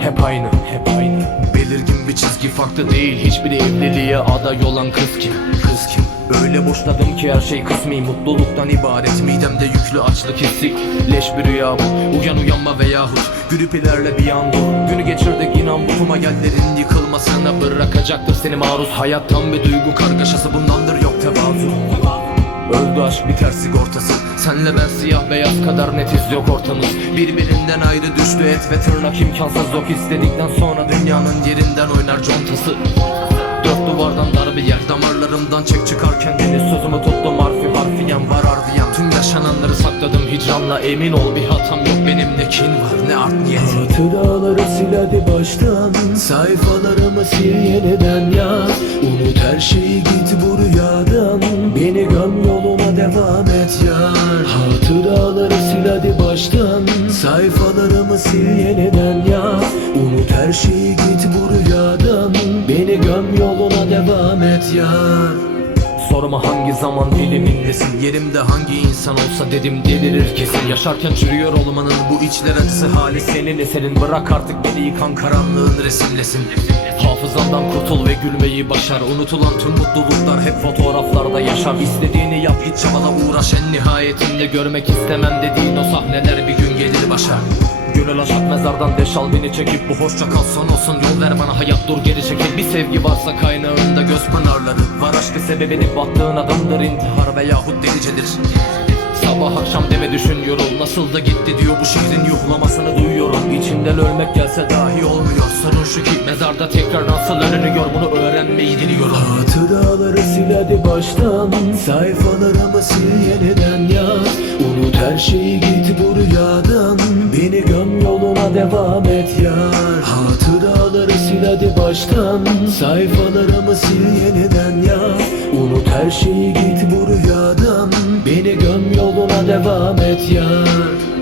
Hep aynı, hep aynı Belirgin bir çizgi farklı değil Hiçbir evliliğe aday olan kız kim? Kız kim? Öyle boşladım ki her şey kısmi. Mutluluktan ibaret. Midemde yüklü açlık hissi. Leş bir rüya bu. Uyan uyanma veyahut Gülüp ilerle bir an dur. Günü geçirdik inan butuma gellerin yıkılmasına Bırakacaktır seni maruz. Hayattan bir duygu kargaşası. Bundandır yok tevazu. Öldü aşk biter sigortası. Senle ben siyah beyaz kadar netiz yok ortamız. Birbirinden ayrı düştü et ve tırnak imkansız. Yok istedikten sonra dünyanın yerinden oynar contası. Dört duvardan Damarlarımdan çek çıkar kendini Sözümü tuttum harfi harfiyen var ardiyem. Tüm yaşananları sakladım hicranla Emin ol bir hatam yok benim ne kin var ne art niyet. Hatıraları sil hadi baştan Sayfalarımı sil yeniden yaz. Unut her şeyi git bu rüyadan Beni göm yoluna devam et yar. Hatıraları sil hadi baştan Sayfalarımı sil yeniden yaz. Unut her şeyi git bu rüyadan Beni göm yoluna devam et yar Sorma hangi zaman dilimindesin Yerimde hangi insan olsa dedim delirir kesin. Yaşarken çürüyor olmanın bu içler acısı hali senin eserin. Bırak artık beni yıkan karanlığın resimlesin. Hafızandan kurtul ve gülmeyi başar. Unutulan tüm mutluluklar hep fotoğraflarda yaşar. İstediğini yap hiç çabala uğraş. En nihayetinde görmek istemem dediğin o sahneler bir gün gelir başa Gönül aşak mezardan deş al beni çekip Bu hoşça kal son olsun. Yol ver bana hayat dur geri çekil. Bir sevgi varsa kaynağında göz pınarları. Var aşkı sebebini battığın adımdır intihar veyahut delicedir Sabah akşam deme düşün yorul Nasıl da gitti diyor bu şehrin yuhlamasını duyuyorum İçimden ölmek gelse dahi olmuyor. Sorun şu ki mezarda tekrar nasıl ölünüyor Bunu öğrenmeyi diliyorum. Hatıraları sil hadi baştan. Sayfalarımı sil yeniden yaz. Unut her şeyi git bu rüyadan. Beni göm yoluna devam et yar. Hatıraları sil hadi baştan. Sayfalarımı sil yeniden yaz. Unut her şeyi git bu rüyadan yoluna devam et yar.